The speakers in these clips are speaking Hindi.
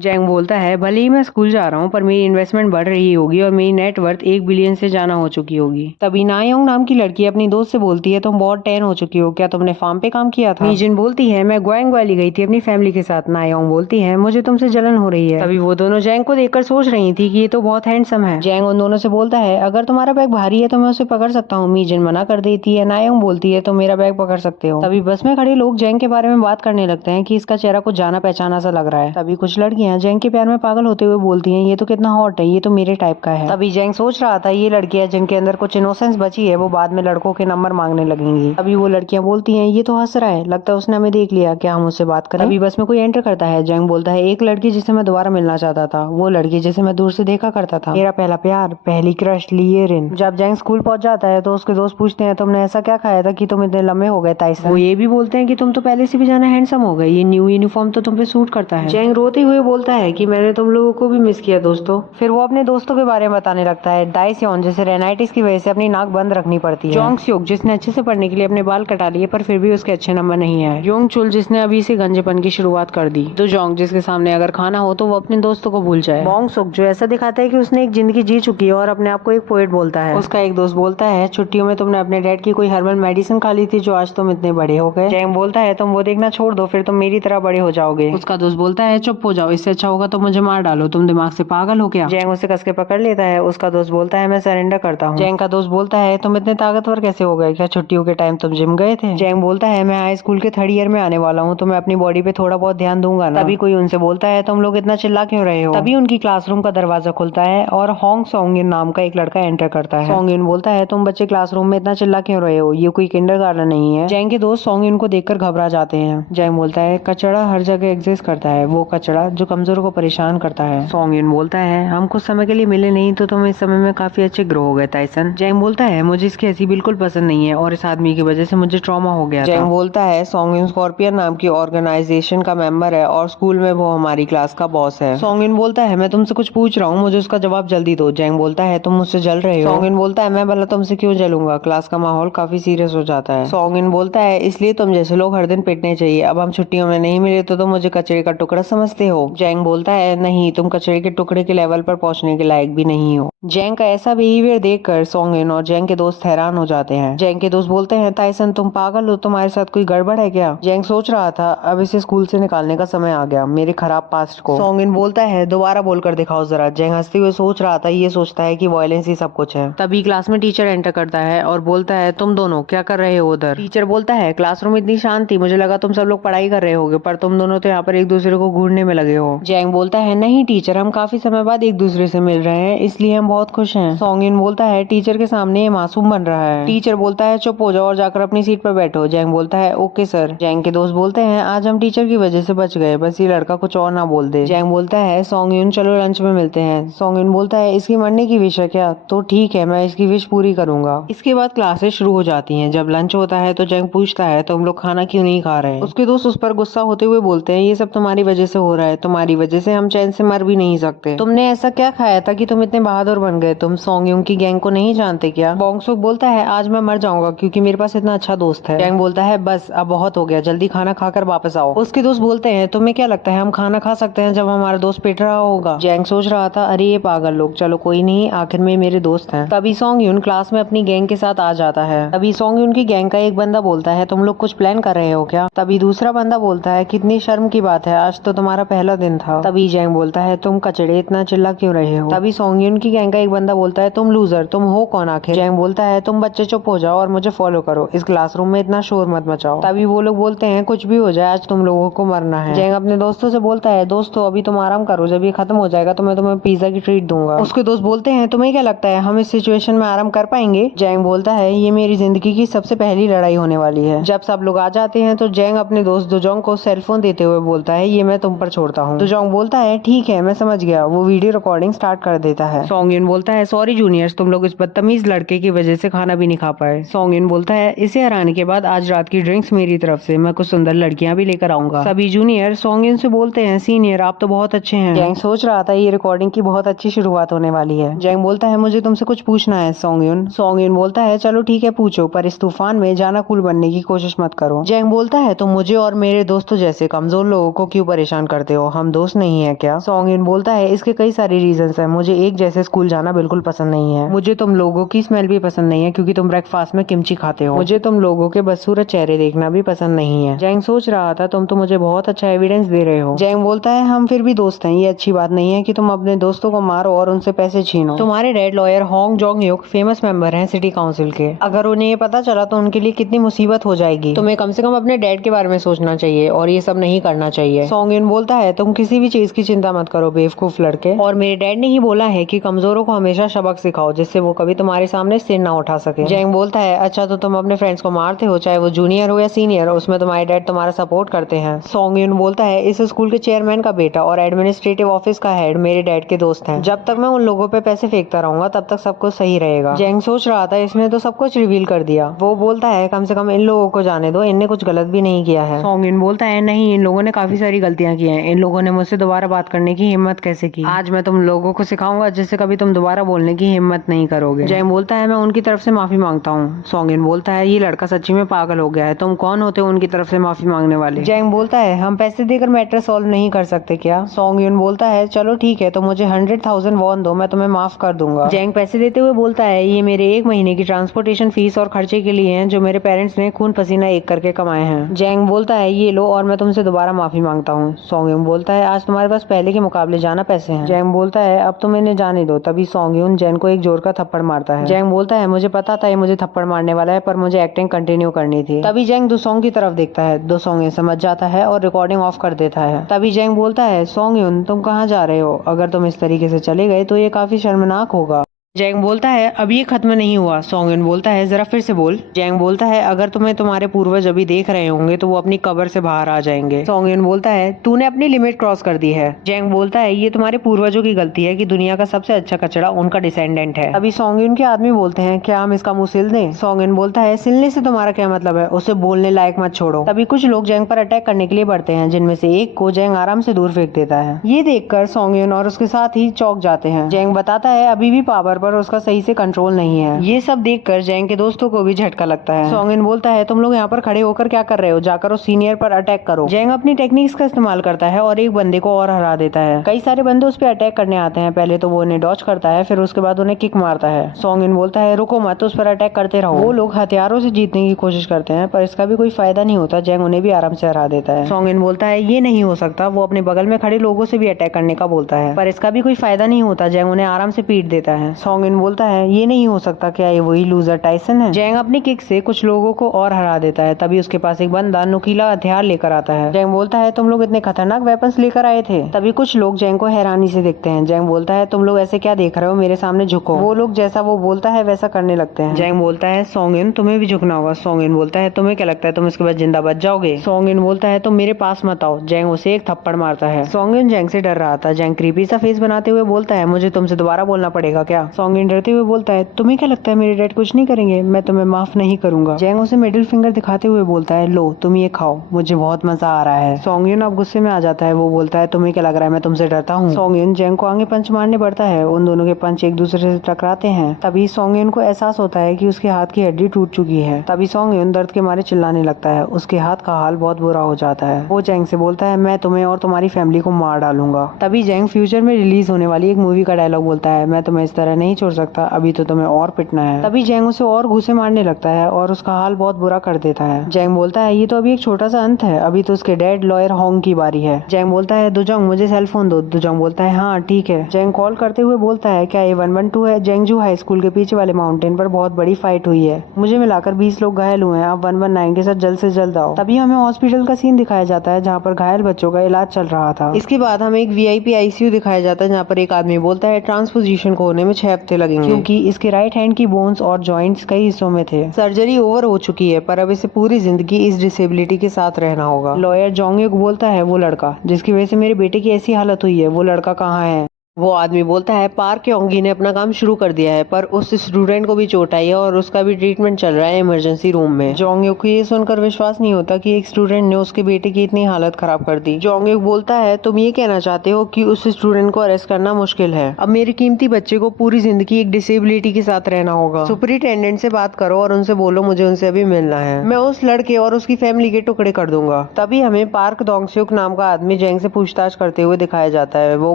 जैंग बोलता है भले ही मैं स्कूल जा रहा हूँ पर मेरी इन्वेस्टमेंट बढ़ रही होगी और मेरी नेटवर्थ 1 बिलियन से ज्यादा हो चुकी होगी। तभी नायोंग नाम की लड़की अपनी दोस्त से बोलती है तुम बहुत टैन हो चुकी हो, क्या तुमने फार्म पे काम किया था? मीजिन बोलती है मैं ग्वांग वैली गई थी अपनी फैमिली के साथ। नायोंग बोलती है मुझे तुमसे जलन हो रही है। तभी वो दोनों जैंग को देखकर सोच रही थी कि ये तो बहुत हैंडसम है। जैंग उन दोनों से बोलता है अगर तुम्हारा बैग भारी है तो मैं उसे पकड़ सकता हूँ। मीजिन मना कर देती है। नायोंग बोलती है तुम मेरा बैग पकड़ सकते हो। तभी बस में खड़े लोग जैंग के बारे में बात करने लगते हैं कि इसका चेहरा कुछ जाना पहचाना सा लग रहा है। तभी कुछ लड़कियां जैंग के प्यार में पागल होते हुए बोलती हैं ये तो कितना हॉट है, ये तो मेरे टाइप का है। तभी जैंग सोच रहा था ये लड़कियां जिनके अंदर कुछ इनोसेंस बची है वो बाद में लड़कों के नंबर मांगने लगेंगी। अभी वो लड़कियां बोलती हैं ये तो हंस रहा है, लगता है उसने हमें देख लिया, क्या हम उससे बात करें? अभी बस में कोई एंटर करता है। जैंग बोलता है एक लड़की जिसे मैं दोबारा मिलना चाहता था, वो लड़की जिसे मैं दूर से देखा करता था, मेरा पहला प्यार, पहली क्रश लियरिन। जब जैंग स्कूल पहुंच जाता है तो उसके दोस्त पूछते हैं तुमने ऐसा क्या खाया था कि तुम इतने लंबे हो गए ताइसन? वो ये भी बोलते हैं कि तुम तो पहले से भी ज्यादा हैंडसम हो गए, ये न्यू यूनिफॉर्म तो तुम पे सूट करता है। जैंग रोते हुए बोलता है कि मैंने तुम लोगों को भी मिस किया दोस्तों। फिर वो अपने दोस्तों के बारे में बताने लगता है। डाइसियोन जिसे रेनाइटिस की वजह से अपनी नाक बंद रखनी पड़ती है। जोंग स्योक जिसने अच्छे से पढ़ने के लिए अपने बाल कटा लिए पर फिर भी उसके अच्छे नंबर नहीं आए। योंग चुल जिसने अभी से गंजेपन की शुरुआत कर दी। तो जोंग जिसके सामने अगर खाना हो तो वो अपने दोस्तों को भूल जाए। बोंग सुक जो ऐसा दिखाता है कि उसने एक जिंदगी जी चुकी है और अपने आप को एक पोएट बोलता है। उसका एक दोस्त बोलता है छुट्टियों में तुमने अपने डैड की कोई हर्बल मेडिसिन खा ली थी जो आज तुम इतने बड़े हो गए। जैंग बोलता है तुम वो देखना छोड़ दो फिर तुम मेरी तरह बड़े हो जाओगे। उसका दोस्त बोलता है चुप हो जाओ, इससे अच्छा होगा तो मुझे मार डालो, तुम दिमाग से पागल हो क्या? जैंग उसे कस के पकड़ लेता है। उसका दोस्त बोलता है मैं सरेंडर करता हूँ। जैंग का दोस्त बोलता है तुम इतने ताकतवर कैसे हो गए, क्या छुट्टियों के टाइम तुम जिम गए थे? जैंग बोलता है मैं हाई स्कूल के 3rd ईयर में आने वाला हूँ तो मैं अपनी बॉडी पे थोड़ा बहुत ध्यान दूंगा ना। तभी कोई उनसे बोलता है तुम लोग इतना चिल्ला क्यों रहे हो? तभी उनकी क्लासरूम का दरवाजा खुलता है और होंग सोंगिन नाम का एक लड़का एंटर करता है। सोंगिन बोलता है तुम बच्चे क्लासरूम में इतना चिल्ला क्यों रहे हो, ये कोई किंडरगार्टन नहीं है। जैंग के दोस्त सोंगिन को देखकर घबरा जाते हैं। जैंग बोलता है कचड़ा हर जगह एग्जिस्ट करता है, वो कचड़ा जो कमजोर को परेशान करता है। सोंगिन बोलता है हम कुछ समय के लिए मिले नहीं तो तुम इस समय में काफी अच्छे ग्रो हो गए ताइसन। जैंग बोलता है मुझे इसकी हंसी बिल्कुल पसंद नहीं है और इस आदमी की वजह से मुझे ट्रॉमा हो गया था। जैंग बोलता है सोंगिन स्कॉर्पियन नाम की ऑर्गेनाइजेशन का मेंबर है और स्कूल में वो हमारी क्लास का बॉस है। सोंगिन बोलता है मैं तुमसे कुछ पूछ रहा हूँ, मुझे उसका जवाब जल्दी दो। जैंग बोलता है तुम मुझसे जल रहे हो? सोंगिन बोलता है मैं भला तुमसे क्यों जलूंगा, क्लास का माहौल काफी सीरियस हो जाता है। सोंगिन बोलता है इसलिए तुम जैसे लोग हर दिन पिटने चाहिए, अब हम छुट्टियों में नहीं मिले तो तुम मुझे कचरे का टुकड़ा समझते हो? जैंग बोलता है नहीं, तुम कचरे के टुकड़े के लेवल पर पहुंचने के लायक भी नहीं हो। जैंग का ऐसा बिहेवियर देखकर सोंगिन और जैंग के दोस्त हैरान हो जाते हैं। जैंग के दोस्त बोलते हैं ताइसन तुम पागल हो, तुम्हारे साथ कोई गड़बड़ है क्या? जैंग सोच रहा था अब इसे स्कूल से निकालने का समय आ गया, मेरे खराब पास्ट को। सोंगिन बोलता है दोबारा बोलकर दिखाओ जरा। जैंग हंसते हुए सोच रहा था ये सोचता है कि वायलेंस ही सब कुछ है। तभी क्लास में टीचर एंटर करता है और बोलता है तुम दोनों क्या कर रहे हो उधर? टीचर बोलता है क्लासरूम इतनी शांत थी, मुझे लगा तुम सब लोग पढ़ाई कर रहे होगे पर तुम दोनों तो यहाँ पर एक दूसरे को घूरने में लगे हो। जैंग बोलता है नहीं टीचर, हम काफी समय बाद एक दूसरे से मिल रहे हैं इसलिए हम बहुत खुश हैं। सोंगिन बोलता है टीचर के सामने ये मासूम बन रहा है। टीचर बोलता है चुप हो जाओ और जाकर अपनी सीट पर बैठो। जैंग बोलता है ओके सर। जैंग के दोस्त बोलते हैं आज हम टीचर की वजह से बच गए, बस ये लड़का कुछ और ना बोल दे। जैंग बोलता है सोंगिन चलो लंच में मिलते हैं। सोंगिन बोलता है इसकी मरने की विश है क्या? तो ठीक है मैं इसकी विश पूरी करूंगा। इसके बाद क्लासेस शुरू हो जाती हैं। जब लंच होता है तो जैंग पूछता है तुम लोग खाना क्यों नहीं खा रहे? उसके दोस्त उस पर गुस्सा होते हुए बोलते हैं ये सब तुम्हारी वजह से हो रहा है, तुम्हारी वजह से हम चैन से मर भी नहीं सकते। तुमने ऐसा क्या खाया था कि तुम इतने बहादुर बन गए? तुम सोंगयुंग की गैंग को नहीं जानते क्या? बोंगसुक बोलता है आज मैं मर जाऊंगा क्योंकि मेरे पास इतना अच्छा दोस्त है। जैंग बोलता है बस अब बहुत हो गया, जल्दी खाना खाकर वापस आओ। उसके दोस्त बोलते हैं तुम्हें क्या लगता है हम खाना खा सकते हैं जब हमारा दोस्त पिट रहा होगा? जैंग सोच रहा था अरे ये पागल लोग, चलो कोई नहीं आखिर में मेरे दोस्त हैं। तभी सोंगयुन क्लास में अपनी गैंग के साथ आ जाता है। तभी सोंगयुन की गैंग का एक बंदा बोलता है तुम लोग कुछ प्लान कर रहे हो क्या? तभी दूसरा बंदा बोलता है कितनी शर्म की बात है, आज तो तुम्हारा पहला दिन था। तभी जैंग बोलता है तुम कचड़े इतना चिल्ला क्यों रहे हो? तभी सोंगयुन की गैंग का एक बंदा बोलता है तुम लूजर, तुम हो कौन आखिर? जैंग बोलता है तुम बच्चे चुप हो जाओ और मुझे फॉलो करो, इस क्लासरूम में इतना शोर मत मचाओ। तभी वो लोग बोलते हैं कुछ भी हो जाए आज तुम लोगों को मरना है। जैंग अपने दोस्तों से बोलता है दोस्तों अभी तुम आराम करो, जब ये खत्म हो जाएगा तो मैं तुम्हें पिज्जा की ट्रीट दूंगा। उसके दोस्त बोलते हैं तुम्हें क्या लगता है हम इस सिचुएशन में आराम कर पाएंगे? जैंग बोलता है ये मेरी जिंदगी की सबसे पहली लड़ाई होने वाली है। जब सब लोग आ जाते हैं तो जैंग अपने दोस्त दुजोंग को सेलफोन देते हुए बोलता है ये मैं तुम पर छोड़ता हूँ। दुजोंग बोलता है ठीक है मैं समझ गया। वो वीडियो रिकॉर्डिंग स्टार्ट कर देता है। सोंगयुन बोलता है सॉरी जूनियर्स, तुम लोग इस बदतमीज लड़के की वजह से खाना भी नहीं खा पाए। सोंगयुन बोलता है इसे हराने के बाद आज रात की ड्रिंक्स मेरी तरफ से, मैं कुछ सुंदर लड़कियां भी लेकर आऊंगा। सभी जूनियर सोंगयुन से बोलते हैं सीनियर आप तो बहुत अच्छे हैं। जैंग सोच रहा था ये रिकॉर्डिंग की बहुत अच्छी शुरुआत होने वाली है। जैंग बोलता है मुझे तुमसे कुछ पूछना है सोंगयुन। सोंगयुन बोलता है चलो ठीक है पूछो, पर इस तूफान में जाना कूल बनने की कोशिश मत करो। जैंग बोलता है तुम मुझे और मेरे दोस्तों जैसे कमजोर लोगों को क्यों परेशान करते हो? हम दोस्त नहीं है क्या? सॉन्ग इन बोलता है इसके कई सारे रीजंस हैं। मुझे एक जैसे स्कूल जाना बिल्कुल पसंद नहीं है। मुझे तुम लोगों की स्मेल भी पसंद नहीं है क्योंकि तुम ब्रेकफास्ट में किमची खाते हो। मुझे तुम लोगों के बदसूरत चेहरे देखना भी पसंद नहीं है। जैंग सोच रहा था तुम तो मुझे बहुत अच्छा एविडेंस दे रहे हो। जैंग बोलता है हम फिर भी दोस्त हैं। ये अच्छी बात नहीं है कि तुम अपने दोस्तों को मारो और उनसे पैसे छीनो। तुम्हारे dad lawyer Hong Jong Yuk famous member हैं सिटी काउंसिल के। अगर उन्हें ये पता चला तो उनके लिए कितनी मुसीबत हो जाएगी। तुम्हें कम से कम अपने डैड के बारे में सोचना चाहिए और ये सब नहीं करना चाहिए। सॉन्ग इन बोलता है तुम किसी भी चीज की चिंता मत करो बेवकूफ लड़के, और मेरे डैड ने ही बोला है कि कमजोरों को हमेशा सबक सिखाओ जिससे वो कभी तुम्हारे सामने सिर ना उठा सके। जैंग बोलता है अच्छा तो तुम अपने फ्रेंड्स को मारते हो चाहे वो जूनियर हो या सीनियर, उसमें तुम्हारे डैड तुम्हारा सपोर्ट करते हैं। सॉन्ग इन बोलता है इस स्कूल के चेयरमैन का बेटा और एडमिनिस्ट्रेटिव ऑफिस का हेड मेरे डैड के दोस्त हैं। जब तक मैं उन लोगों पे पैसे फेंकता रहूंगा तब तक सब कुछ सही रहेगा। जैंग सोच रहा था इसने तो सब कुछ रिवील कर दिया। वो बोलता है कम से कम इन लोगों को जाने दो, इनने कुछ गलत भी नहीं किया है। सॉन्ग इन बोलता है नहीं, इन लोगों ने काफी सारी गलतियां की हैं। इन लोगों ने मुझसे दोबारा बात करने की हिम्मत कैसे की? आज मैं तुम लोगों को सिखाऊंगा जिससे कभी तुम दोबारा बोलने की हिम्मत नहीं करोगे। जैंग बोलता है मैं उनकी तरफ से माफी मांगता हूँ। सॉन्ग इन बोलता है ये लड़का सच्ची में पागल हो गया है। तुम कौन होते हो उनकी तरफ से माफी मांगने वाले? जैंग बोलता है हम पैसे देकर मैटर सॉल्व नहीं कर सकते क्या? सॉन्ग इन बोलता है चलो ठीक है तो मुझे 100,000 वॉन दो, मैं तुम्हें माफ कर दूंगा। जैंग पैसे देते हुए बोलता है ये मेरे एक महीने की ट्रांसपोर्टेशन फीस और खर्चे के लिए हैं जो मेरे पेरेंट्स ने खून पसीना एक करके कमाए हैं। जैंग बोलता है ये लो और मैं तुमसे दोबारा माफी मांगता हूँ। सॉन्ग इन बोलता है आज तुम्हारे पास पहले के मुकाबले ज्यादा पैसे हैं। जैंग बोलता है अब तुम इन्हें जाने दो। तभी सॉन्ग इन जैन को एक जोर का थप्पड़ मारता है। जैंग बोलता है मुझे पता था ये मुझे थप्पड़ मारने वाला है पर मुझे एक्टिंग कंटिन्यू करनी थी। तभी जैंग दुसोंग की तरफ देखता है। दुसोंग ये समझ जाता है और रिकॉर्डिंग ऑफ कर देता है। तभी जैंग बोलता है सॉन्ग इन तुम कहाँ जा रहे हो? अगर तुम इस तरीके से चले गए तो ये काफी शर्मनाक होगा। जैंग बोलता है अब ये खत्म नहीं हुआ। सॉन्ग इन बोलता है जरा फिर से बोल। जैंग बोलता है अगर तुम्हें तुम्हारे पूर्वज अभी देख रहे होंगे तो वो अपनी कब्र से बाहर आ जाएंगे। सॉन्ग इन बोलता है तूने अपनी लिमिट क्रॉस कर दी है। जैंग बोलता है ये तुम्हारे पूर्वजों की गलती है कि दुनिया का सबसे अच्छा कचड़ा उनका डिसेंडेंट है। अभी सॉन्ग इन के आदमी बोलते हैं क्या हम इसका मुंह सिल दें? सॉन्ग इन बोलता है सिलने से तुम्हारा क्या मतलब है? उसे बोलने लायक मत छोड़ो। तभी कुछ लोग जैंग पर अटैक करने के लिए बढ़ते हैं जिनमें से एक को जैंग आराम से दूर फेंक देता है। ये देखकर सॉन्ग इन और उसके साथ ही चौंक जाते हैं। जैंग बताता है अभी भी पावर पर उसका सही से कंट्रोल नहीं है। ये सब देखकर जैंग के दोस्तों को भी झटका लगता है। सॉन्ग इन बोलता है तुम लोग यहाँ पर खड़े होकर क्या कर रहे हो? जाकर उस सीनियर पर अटैक करो। जैंग अपनी टेक्निक्स का इस्तेमाल करता है और एक बंदे को और हरा देता है। कई सारे बंदे उस पर अटैक करने आते हैं। पहले तो वो उन्हें डॉज करता है फिर उसके बाद उन्हें किक मारता है। सॉन्ग इन बोलता है रुको मत, उस पर अटैक करते रहो। वो लोग हथियारों से जीतने की कोशिश करते हैं पर इसका भी कोई फायदा नहीं होता। जैंग उन्हें भी आराम से हरा देता है। सॉन्ग इन बोलता है ये नहीं हो सकता। वो अपने बगल में खड़े लोगों से भी अटैक करने का बोलता है पर इसका भी कोई फायदा नहीं होता। जैंग उन्हें आराम से पीट देता है। सॉन्ग इन बोलता है ये नहीं हो सकता, क्या ये वही लूजर टाइसन है? जैंग अपनी किक से कुछ लोगों को और हरा देता है। तभी उसके पास एक बंदा नुकीला हथियार लेकर आता है। जैंग बोलता है तुम लोग इतने खतरनाक वेपन्स लेकर आए थे? तभी कुछ लोग जैंग को हैरानी से देखते हैं। जैंग बोलता है तुम लोग ऐसे क्या देख रहे हो, मेरे सामने झुको। वो लोग जैसा वो बोलता है वैसा करने लगते हैं। जैंग बोलता है सॉन्ग इन तुम्हें भी झुकना होगा। सॉन्ग इन बोलता है तुम्हें क्या लगता है तुम इसके बाद जिंदा बच जाओगे? सॉन्ग इन बोलता है तुम मेरे पास मत आओ। जैंग उसे एक थप्पड़ मारता है। सॉन्ग इन जैंग से डर रहा था। जैंग क्रीपी सा फेस बनाते हुए बोलता है मुझे तुमसे दोबारा बोलना पड़ेगा क्या? सॉन्ग इन डरते हुए बोलता है तुम्हें क्या लगता है मेरे डैड कुछ नहीं करेंगे? मैं तुम्हें माफ नहीं करूंगा। जैंग उसे मिडिल फिंगर दिखाते हुए बोलता है लो तुम ये खाओ, मुझे बहुत मजा आ रहा है। सॉन्ग इन अब गुस्से में आ जाता है। वो बोलता है तुम्हें क्या लग रहा है मैं तुमसे डरता हूँ? सॉन्ग इन जैंग को आगे पंच मारने बढ़ता है। उन दोनों के पंच एक दूसरे से टकराते हैं। तभी सॉन्ग इन को एहसास होता है कि उसके हाथ की हड्डी टूट चुकी है। तभी सॉन्ग इन दर्द के मारे चिल्लाने लगता है। उसके हाथ का हाल बहुत बुरा हो जाता है। वो जैंग से बोलता है मैं तुम्हें और तुम्हारी फैमिली को मार डालूंगा। तभी जैंग फ्यूचर में रिलीज होने वाली एक मूवी का डायलॉग बोलता है मैं तुम्हें इस तरह नहीं छोड़ सकता, अभी तो तुम्हें और पिटना है। तभी जैंग उसे और घूंसे मारने लगता है और उसका हाल बहुत बुरा कर देता है। जैंग बोलता है ये तो अभी एक छोटा सा अंत है, अभी तो उसके डैड लॉयर होंग की बारी है। जैंग बोलता है दुजोंग मुझे सेल फोन दो। दुजोंग बोलता है हाँ ठीक है। जैंग कॉल करते हुए बोलता है क्या ये 112 है? जेंगजू हाई स्कूल के पीछे वाले माउंटेन पर बहुत बड़ी फाइट हुई है, मुझे मिलाकर 20 लोग घायल हुए हैं, आप 119 के साथ जल्द से जल्द आओ। तभी हमें हॉस्पिटल का सीन दिखाया जाता है जहाँ पर घायल बच्चों का इलाज चल रहा था। इसके बाद हमें एक VIP ICU दिखाया जाता है जहाँ पर एक आदमी बोलता है ट्रांसपोजिशन को होने में 6 हफ्ते लगेंगे क्योंकि इसके राइट हैंड की बोन्स और जॉइंट्स कई हिस्सों में थे। सर्जरी ओवर हो चुकी है पर अब इसे पूरी जिंदगी इस डिसेबिलिटी के साथ रहना होगा। लॉयर जोंग युक बोलता है वो लड़का जिसकी वजह से मेरे बेटे की ऐसी हालत हुई है वो लड़का कहाँ है? वो आदमी बोलता है पार्क क्योंगी ने अपना काम शुरू कर दिया है, पर उस स्टूडेंट को भी चोट आई है और उसका भी ट्रीटमेंट चल रहा है इमरजेंसी रूम में। जोंगयुक को ये सुनकर विश्वास नहीं होता कि एक स्टूडेंट ने उसके बेटे की इतनी हालत खराब कर दी। जोंगयुक बोलता है तुम ये कहना चाहते हो कि उस स्टूडेंट को अरेस्ट करना मुश्किल है। अब मेरे कीमती बच्चे को पूरी जिंदगी एक डिसेबिलिटी के साथ रहना होगा। सुपरिटेंडेंट से बात करो और उनसे बोलो मुझे उनसे अभी मिलना है। मैं उस लड़के और उसकी फैमिली के टुकड़े कर दूंगा। तभी हमें पार्क दोंगस्युक नाम का आदमी जेंग से पूछताछ करते हुए दिखाया जाता है। वो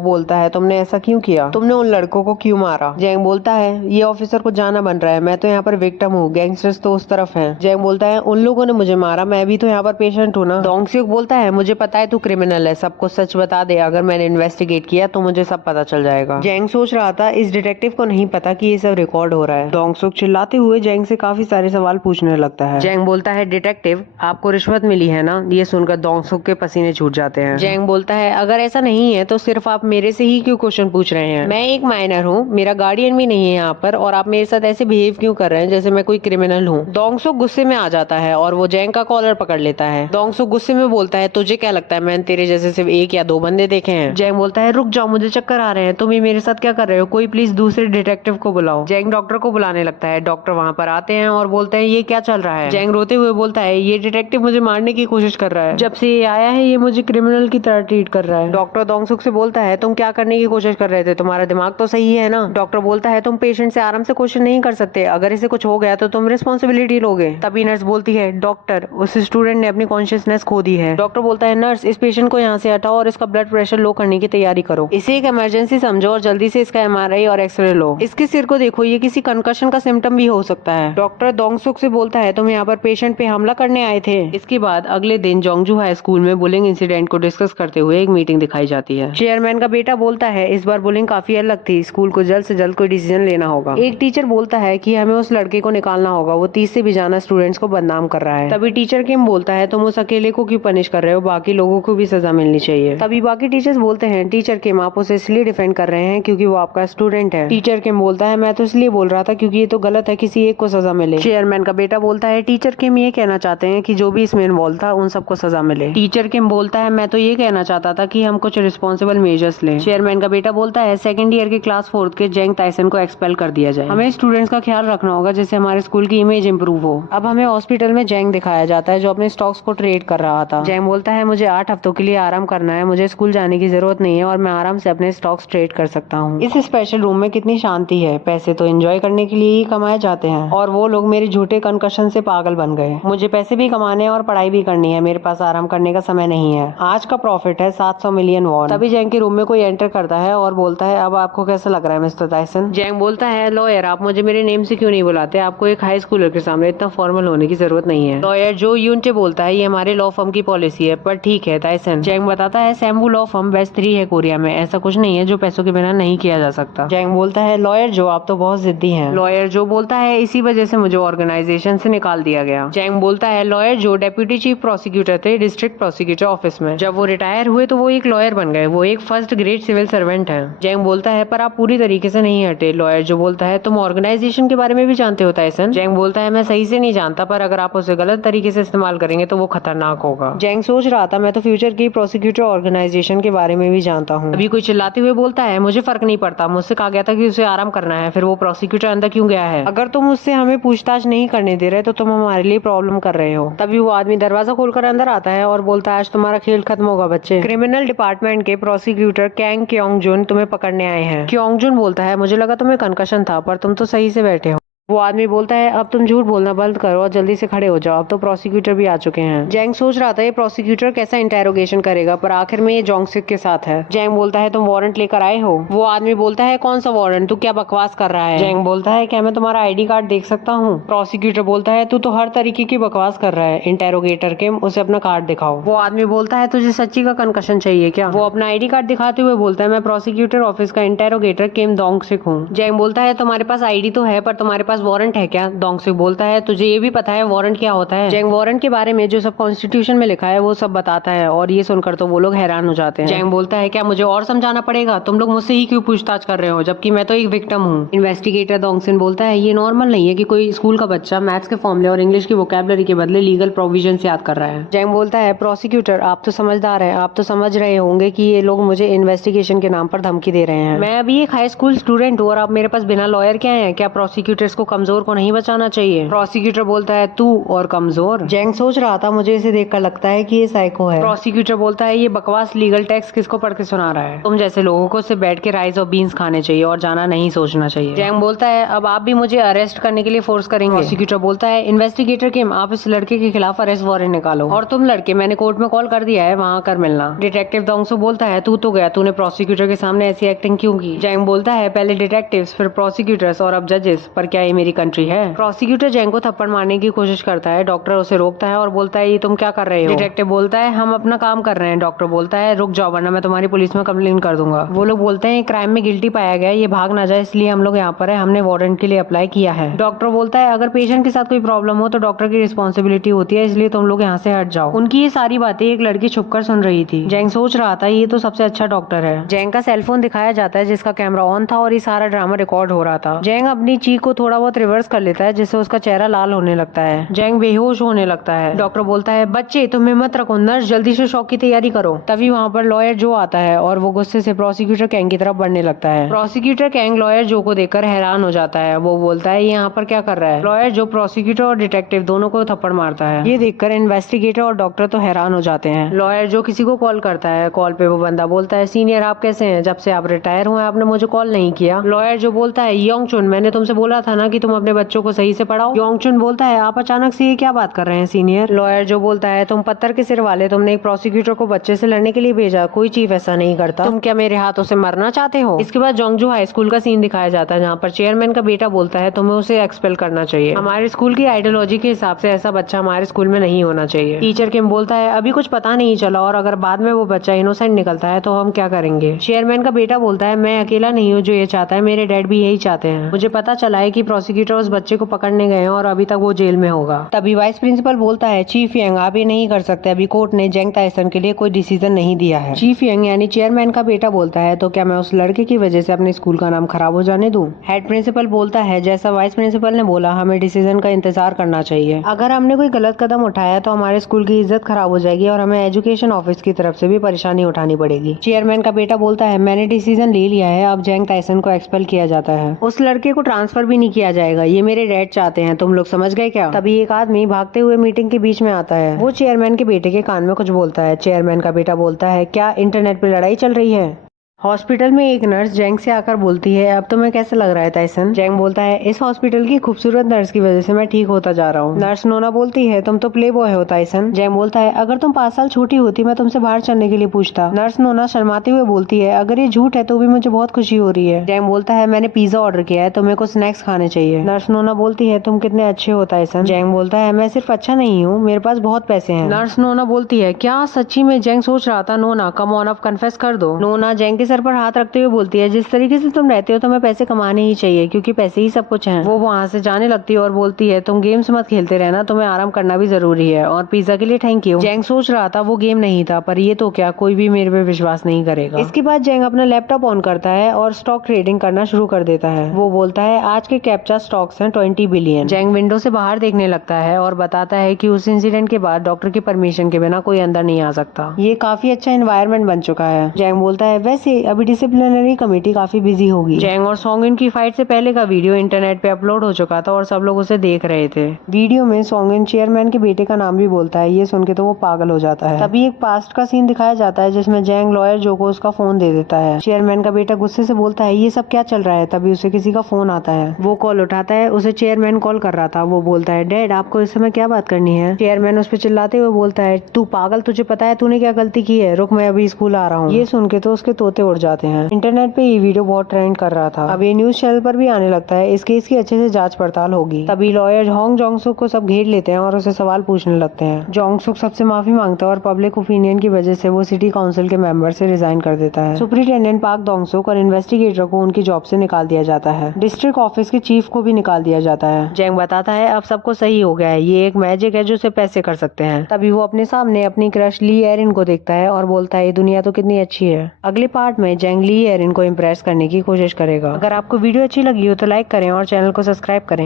बोलता है तुमने ऐसा क्यों किया, तुमने उन लड़कों को क्यों मारा। जेंग बोलता है ये ऑफिसर को जाना बन रहा है, मैं तो यहाँ पर विक्टिम हूँ, गैंगस्टर्स तो उस तरफ हैं। जेंग बोलता है उन लोगों ने मुझे मारा, मैं भी तो यहाँ पर पेशेंट हूँ ना। दोंगस्युक बोलता है मुझे पता है तू क्रिमिनल है, सबको सच बता दे, अगर मैंने इन्वेस्टिगेट किया तो मुझे सब पता चल जाएगा। जेंग सोच रहा था इस डिटेक्टिव को नहीं पता कि ये सब रिकॉर्ड हो रहा है। दोंगस्युक चिल्लाते हुए जेंग से काफी सारे सवाल पूछने लगता है। जेंग बोलता है डिटेक्टिव आपको रिश्वत मिली है ना। ये सुनकर दोंगस्युक के पसीने छूट जाते हैं। जेंग बोलता है अगर ऐसा नहीं है तो सिर्फ आप मेरे से ही क्यों क्वेश्चन पूछ रहे हैं, मैं एक माइनर हूँ, मेरा गार्डियन भी नहीं है यहाँ पर, और आप मेरे साथ ऐसे बिहेव क्यों कर रहे हैं जैसे मैं कोई क्रिमिनल हूँ। दोंगसुक गुस्से में आ जाता है और वो जेंग का कॉलर पकड़ लेता है। दोंगसुक गुस्से में बोलता है तुझे क्या लगता है मैंने तेरे जैसे सिर्फ एक या दो बंदे देखे हैं। जेंग बोलता है रुक जाओ मुझे चक्कर आ रहे हैं, तुम ये मेरे साथ क्या कर रहे हो, कोई प्लीज दूसरे डिटेक्टिव को बुलाओ। जेंग डॉक्टर को बुलाने लगता है। डॉक्टर वहाँ पर आते हैं और बोलते हैं ये क्या चल रहा है। जेंग रोते हुए बोलता है ये डिटेक्टिव मुझे मारने की कोशिश कर रहा है, जब से ये आया है ये मुझे क्रिमिनल की तरह ट्रीट कर रहा है। डॉक्टर दोंगसुक से बोलता है तुम क्या करने की कोशिश कर रहे थे, तुम्हारा दिमाग तो सही है ना। डॉक्टर बोलता है तुम पेशेंट से आराम से क्वेश्चन नहीं कर सकते, अगर इसे कुछ हो गया तो तुम रिस्पॉन्सिबिलिटी लोगे। तभी नर्स बोलती है डॉक्टर उस स्टूडेंट ने अपनी कॉन्शियसनेस खो दी है। डॉक्टर बोलता है नर्स इस पेशेंट को यहाँ से हटाओ और इसका ब्लड प्रेशर लो करने की तैयारी करो, इसे एक इमरजेंसी समझो और जल्दी से इसका MRI और एक्सरे लो, इसके सिर को देखो ये किसी कंकशन का सिम्टम भी हो सकता है। डॉक्टर दोंगसुक से बोलता है तुम यहाँ पर पेशेंट पे हमला करने आए थे। इसके बाद अगले दिन जोंगजू हाई स्कूल में बुलिंग इंसिडेंट को डिस्कस करते हुए एक मीटिंग दिखाई जाती है। चेयरमैन का बेटा बोलता है इस बार बुलिंग काफी अलग थी, स्कूल को जल्द से जल्द कोई डिसीजन लेना होगा। एक टीचर बोलता है कि हमें उस लड़के को निकालना होगा, वो 30 से भी ज्यादा स्टूडेंट्स को बदनाम कर रहा है। तभी टीचर किम बोलता है तुम उस अकेले को क्यों पनिश कर रहे हो, बाकी लोगों को भी सजा मिलनी चाहिए। तभी बाकी टीचर्स बोलते हैं टीचर किम आप उसे इसलिए डिफेंड कर रहे हैं क्योंकि वो आपका स्टूडेंट है। टीचर किम बोलता है मैं तो इसलिए बोल रहा था क्योंकि ये तो गलत है किसी एक को सजा मिले। चेयरमैन का बेटा बोलता है टीचर किम ये कहना चाहते हैं कि जो भी इसमें इन्वॉल्व था उन सबको सजा मिले। टीचर किम बोलता है मैं तो ये कहना चाहता था कि हम कुछ रिस्पॉन्सिबल मेजर्स लें। चेयरमैन का बेटा बोलता है सेकंड ईयर के क्लास 4 के जेंग ताइसन को एक्सपेल कर दिया जाए, हमें स्टूडेंट्स का ख्याल रखना होगा जिससे हमारे स्कूल की इमेज इंप्रूव हो। अब हमें हॉस्पिटल में जेंग दिखाया जाता है जो अपने स्टॉक्स को ट्रेड कर रहा था। जेंग बोलता है मुझे 8 हफ्तों के लिए आराम करना है, मुझे स्कूल जाने की जरूरत नहीं है और मैं आराम से अपने स्टॉक्स ट्रेड कर सकता हूँ। इस स्पेशल रूम में कितनी शांति है, पैसे तो एंजॉय करने के लिए ही कमाए जाते हैं और वो लोग मेरे झूठे कंकशन से पागल बन गए। मुझे पैसे भी कमाने और पढ़ाई भी करनी है, मेरे पास आराम करने का समय नहीं है। आज का प्रॉफिट है 700 मिलियन वॉन। तभी जेंग के रूम में कोई एंटर करता है और बोलता है अब आपको कैसा लग रहा है मिस्टर टाइसन। जेंग बोलता है लॉयर आप मुझे मेरे नेम से क्यों नहीं बुलाते, आपको एक हाई स्कूलर के सामने इतना फॉर्मल होने की जरूरत नहीं है। लॉयर जो यूनटे बोलता है ये हमारे लॉ फर्म की पॉलिसी है, पर ठीक है टाइसन। जेंग बताता है सैम्बू लॉ फर्म बेस्ट 3 है कोरिया में, ऐसा कुछ नहीं है जो पैसों के बिना नहीं किया जा सकता। जेंग बोलता है लॉयर जो आप तो बहुत जिद्दी हैं। लॉयर जो बोलता है इसी वजह से मुझे ऑर्गेनाइजेशन से निकाल दिया गया। जेंग बोलता है लॉयर जो डेप्यूटी चीफ प्रोसिक्यूटर थे डिस्ट्रिक्ट प्रोसिक्यूटर ऑफिस में, जब वो रिटायर हुए तो वो एक लॉयर बन गए, वो एक फर्स्ट ग्रेड सिविल सर्वेंट है। जेंग बोलता है पर आप पूरी तरीके से नहीं हटे। लॉयर जो बोलता है तुम ऑर्गेनाइजेशन के बारे में भी जानते हो टाइसन। जेंग बोलता है मैं सही से नहीं जानता, पर अगर आप उसे गलत तरीके से इस्तेमाल करेंगे तो वो खतरनाक होगा। जेंग सोच रहा था मैं तो फ्यूचर की प्रोसिक्यूटर ऑर्गेनाइजेशन के बारे में भी जानता हूँ। अभी कोई चिल्लाते हुए बोलता है मुझे फर्क नहीं पड़ता, मुझसे कहा गया था कि उसे आराम करना है, फिर वो प्रोसिक्यूटर अंदर क्यों गया है, अगर तुम उससे हमें पूछताछ नहीं करने दे रहे तो तुम हमारे लिए प्रॉब्लम कर रहे हो। तभी वो आदमी दरवाजा खोलकर अंदर आता है और बोलता है आज तुम्हारा खेल खत्म होगा बच्चे, क्रिमिनल डिपार्टमेंट के प्रोसिक्यूटर कैंग क्योंगजुन तुम्हें पकड़ने आए हैं। क्योंगजुन बोलता है मुझे लगा तुम्हें कंकशन था पर तुम तो सही से बैठे हो। वो आदमी बोलता है अब तुम झूठ बोलना बंद करो और जल्दी से खड़े हो जाओ, अब तो प्रोसिक्यूटर भी आ चुके हैं। जेंग सोच रहा था ये प्रोसिक्यूटर कैसा इंटेरोगेशन करेगा, पर आखिर में ये जोंगसिक के साथ है। जेंग बोलता है तुम वारंट लेकर आए हो। वो आदमी बोलता है कौन सा वारंट, तू क्या बकवास कर रहा है। जेंग बोलता है क्या मैं तुम्हारा ID कार्ड देख सकता हूँ। प्रोसिक्यूटर बोलता है तू तो हर तरीके की बकवास कर रहा है। इंटेरोगेटर किम उसे अपना कार्ड दिखाओ। वो आदमी बोलता है तुझे सच्ची का कंकशन चाहिए क्या। वो अपना ID कार्ड दिखाते हुए बोलता है मैं प्रोसिक्यूटर ऑफिस का इंटेरोगेटर किम दोंगसिक हूँ। जेंग बोलता है तुम्हारे पास ID तो है पर तुम्हारे पास पास वारंट है क्या? डोंगसुक बोलता है तुझे ये भी पता है वारंट क्या होता है? जैंग वारंट के बारे में जो सब कॉन्स्टिट्यूशन में लिखा है वो सब बताता है और ये सुनकर तो वो लोग हैरान हो जाते हैं। जैंग बोलता है क्या मुझे और समझाना पड़ेगा? तुम लोग मुझसे ही क्यों पूछताछ कर रहे हो जबकि मैं तो एक विक्टिम हूँ। इन्वेस्टिगेटर डोंगसिन बोलता है ये नॉर्मल नहीं है कि कोई स्कूल का बच्चा मैथ्स के फॉर्मूले और इंग्लिश की वोकैबुलरी के बदले लीगल प्रोविजन याद कर रहा है। जैंग बोलता है प्रोसिक्यूटर आप तो समझदार हैं, आप तो समझ रहे होंगे कि ये लोग मुझे इन्वेस्टिगेशन के नाम पर धमकी दे रहे हैं। मैं अभी एक हाई स्कूल स्टूडेंट हूँ और आप मेरे पास बिना लॉयर के आए हैं। क्या प्रोसिक्यूटर्स को कमजोर को नहीं बचाना चाहिए? प्रोसिक्यूटर बोलता है तू और कमजोर? जैंग सोच रहा था मुझे इसे देखकर लगता है कि ये साइको है। प्रोसिक्यूटर बोलता है ये बकवास लीगल टेक्स्ट किसको पढ़ के सुना रहा है? तुम जैसे लोगों को सिर्फ बैठ के राइस और बीन्स खाने चाहिए और जाना नहीं सोचना चाहिए। जैंग बोलता है अब आप भी मुझे अरेस्ट करने के लिए फोर्स करेंगे? प्रोसिक्यूटर बोलता है इन्वेस्टिगेटर किम आप इस लड़के के खिलाफ अरेस्ट वारंट निकालो और तुम लड़के मैंने कोर्ट में कॉल कर दिया है वहाँ कर मिलना। डिटेक्टिव डोंगसू बोलता है तू तो गया, तूने प्रोसिक्यूटर के सामने ऐसी एक्टिंग क्यों की? जैंग बोलता है पहले डिटेक्टिव्स फिर प्रोसिक्यूटर्स और अब जजेस, पर क्या ये मेरी कंट्री है? प्रोसिक्यूटर जैंग को थप्पड़ मारने की कोशिश करता है। डॉक्टर उसे रोकता है और बोलता है ये तुम क्या कर रहे हो? डिटेक्टिव बोलता है हम अपना काम कर रहे हैं। डॉक्टर बोलता है रुक जाओ वरना मैं तुम्हारी पुलिस में कंप्लेन कर दूंगा। वो लोग बोलते हैं क्राइम में गिल्टी पाया गया, ये भाग ना जाए इसलिए हम लोग यहाँ पर है, हमने वारंट के लिए अप्लाई किया है। डॉक्टर बोलता है अगर पेशेंट के साथ कोई प्रॉब्लम हो तो डॉक्टर की रिस्पॉन्सिबिलिटी होती है, इसलिए तुम लोग यहाँ से हट जाओ। उनकी ये सारी बातें एक लड़की छुपकर सुन रही थी। जैंग सोच रहा था ये तो सबसे अच्छा डॉक्टर है। जैंग का सेलफोन दिखाया जाता है जिसका कैमरा ऑन था और ये सारा ड्रामा रिकॉर्ड हो रहा था। जैंग अपनी चीख को थोड़ा बहुत रिवर्स कर लेता है जिससे उसका चेहरा लाल होने लगता है। जैंग बेहोश होने लगता है। डॉक्टर बोलता है बच्चे तुम हिम्मत रखो, नर्स जल्दी से शॉक की तैयारी करो। तभी वहाँ पर लॉयर जो आता है और वो गुस्से से प्रोसिक्यूटर कैंग की तरफ बढ़ने लगता है। प्रोसिक्यूटर कैंग लॉयर जो को देखकर हैरान हो जाता है। वो बोलता है ये यहाँ पर क्या कर रहा है? लॉयर जो प्रोसिक्यूटर और डिटेक्टिव दोनों को थप्पड़ मारता है। ये देखकर इन्वेस्टिगेटर और डॉक्टर तो हैरान हो जाते हैं। लॉयर जो किसी को कॉल करता है, कॉल पे वो बंदा बोलता है सीनियर आप कैसे हैं? जब से आप रिटायर हुए आपने मुझे कॉल नहीं किया। लॉयर जो बोलता है योंगचुन मैंने तुमसे बोला था ना कि तुम अपने बच्चों को सही से पढ़ाओ। योंगचुन बोलता है आप अचानक से ये क्या बात कर रहे हैं सीनियर? लॉयर जो बोलता है तुम पत्थर के सिर वाले, तुमने एक प्रोसिक्यूटर को बच्चे से लड़ने के लिए भेजा, कोई चीफ ऐसा नहीं करता। तुम क्या मेरे हाथों से मरना चाहते हो? इसके बाद जोंगजू हाई स्कूल का सीन दिखाया जाता है जहाँ पर चेयरमैन का बेटा बोलता है तुम्हें उसे एक्सपेल करना चाहिए। हमारे स्कूल की आइडियोलॉजी के हिसाब से ऐसा बच्चा हमारे स्कूल में नहीं होना चाहिए। टीचर किम बोलता है अभी कुछ पता नहीं चला और अगर बाद में वो बच्चा इनोसेंट निकलता है तो हम क्या करेंगे? चेयरमैन का बेटा बोलता है मैं अकेला नहीं हूँ जो ये चाहता है, मेरे डैड भी यही चाहते हैं। मुझे पता चला है कि प्रोसिक्यूटर उस बच्चे को पकड़ने गए हैं और अभी तक वो जेल में होगा। तभी वाइस प्रिंसिपल बोलता है चीफ यंग आप ये नहीं कर सकते, अभी कोर्ट ने जैंग ताइसन के लिए कोई डिसीजन नहीं दिया है। चीफ यंग यानी चेयरमैन का बेटा बोलता है तो क्या मैं उस लड़के की वजह से अपने स्कूल का नाम खराब हो जाने दूं? हेड प्रिंसिपल बोलता है जैसा वाइस प्रिंसिपल ने बोला हमें डिसीजन का इंतजार करना चाहिए। अगर हमने कोई गलत कदम उठाया तो हमारे स्कूल की इज्जत खराब हो जाएगी और हमें एजुकेशन ऑफिस की तरफ से भी परेशानी उठानी पड़ेगी। चेयरमैन का बेटा बोलता है मैंने डिसीजन ले लिया है, अब जैंग ताइसन को एक्सपेल किया जाता है, उस लड़के को ट्रांसफर भी नहीं किया जाएगा, ये मेरे डैड चाहते हैं, तुम लोग समझ गए क्या? तभी एक आदमी भागते हुए मीटिंग के बीच में आता है। वो चेयरमैन के बेटे के कान में कुछ बोलता है। चेयरमैन का बेटा बोलता है क्या इंटरनेट पे लड़ाई चल रही है? हॉस्पिटल में एक नर्स जैंग से आकर बोलती है अब तुम्हें कैसे लग रहा है ताइसन? जैंग बोलता है इस हॉस्पिटल की खूबसूरत नर्स की वजह से मैं ठीक होता जा रहा हूँ। नर्स नोना बोलती है तुम तो प्ले बॉय हो ताइसन। जैंग बोलता है अगर तुम 5 साल छोटी होती मैं तुमसे बाहर चलने के लिए पूछता। नर्स नोना शर्माते हुए बोलती है अगर ये झूठ है तो भी मुझे बहुत खुशी हो रही है। जैंग बोलता है मैंने पिज्जा ऑर्डर किया है, तुम्हें कुछ स्नैक्स खाने चाहिए। नर्स नोना बोलती है तुम कितने अच्छे हो ताइसन। जैंग बोलता है मैं सिर्फ अच्छा नहीं हूँ, मेरे पास बहुत पैसे हैं। नर्स नोना बोलती है क्या सच्ची में? जैंग सोच रहा था नोना कम ऑन अब कन्फेस कर दो। नोना जैंग के सर पर हाथ रखते हुए बोलती है जिस तरीके से तुम रहते हो तुम्हें पैसे कमाने ही चाहिए क्योंकि पैसे ही सब कुछ हैं। वो वहाँ से जाने लगती है और बोलती है तुम गेम्स मत खेलते रहना, तुम्हें आराम करना भी जरूरी है और पिज्जा के लिए थैंक यू। जैंग सोच रहा था वो गेम नहीं था, पर ये तो क्या कोई भी मेरे पे विश्वास नहीं करेगा। इसके बाद जैंग अपना लैपटॉप ऑन करता है और स्टॉक ट्रेडिंग करना शुरू कर देता है। वो बोलता है आज के कैप्चा स्टॉक्स हैं 20 बिलियन। जैंग विंडो से बाहर देखने लगता है और बताता है कि उस इंसिडेंट के बाद डॉक्टर की परमिशन के बिना कोई अंदर नहीं आ सकता। ये काफी अच्छा एनवायरनमेंट बन चुका है। जैंग बोलता है वैसे अभी डिसिप्लिनरी कमेटी काफी बिजी होगी। जैंग और सोंगिन की फाइट से पहले का वीडियो इंटरनेट पे अपलोड हो चुका था और सब लोग उसे देख रहे थे। वीडियो में सोंगिन चेयरमैन के बेटे का नाम भी बोलता है, ये सुन के तो वो पागल हो जाता है। तभी एक पास्ट का सीन दिखाया जाता है जिसमें जैंग लॉयर जो को उसका फोन दे देता है। चेयरमैन का बेटा गुस्से से बोलता है ये सब क्या चल रहा है? तभी उसे किसी का फोन आता है। वो कॉल उठाता है, उसे चेयरमैन कॉल कर रहा था। वो बोलता है डैड आपको इस समय क्या बात करनी है? चेयरमैन उस पर चिल्लाते हुए बोलता है तू पागल, तुझे पता है तूने क्या गलती की है? रुक मैं अभी स्कूल आ रहा हूँ। ये सुन के तो उसके तोते उड़ जाते हैं। इंटरनेट पे ये वीडियो बहुत ट्रेंड कर रहा था। अब ये न्यूज चैनल पर भी आने लगता है। इस केस की अच्छे से जांच पड़ताल होगी। तभी लॉयर होंग जोंग-सुक को सब घेर लेते हैं और उसे सवाल पूछने लगते हैं। जोंग-सुक सबसे माफी मांगता है और पब्लिक ओपिनियन की वजह से वो सिटी काउंसिल के मेंबर से रिजाइन कर देता है। सुपरिटेंडेंट पाक दोंगसुक और इन्वेस्टिगेटर को उनकी जॉब से निकाल दिया जाता है। डिस्ट्रिक्ट ऑफिस के चीफ को भी निकाल दिया जाता है। जैंग बताता है अब सबको सही हो गया है, ये एक मैजिक है जो उसे पैसे कर सकते हैं। तभी वो अपने सामने अपनी क्रश ली एरिन को देखता है और बोलता है ये दुनिया तो कितनी अच्छी है। अगले पार्ट में जैंग ली एरिन को इम्प्रेस करने की कोशिश करेगा। अगर आपको वीडियो अच्छी लगी हो तो लाइक करें और चैनल को सब्सक्राइब करें।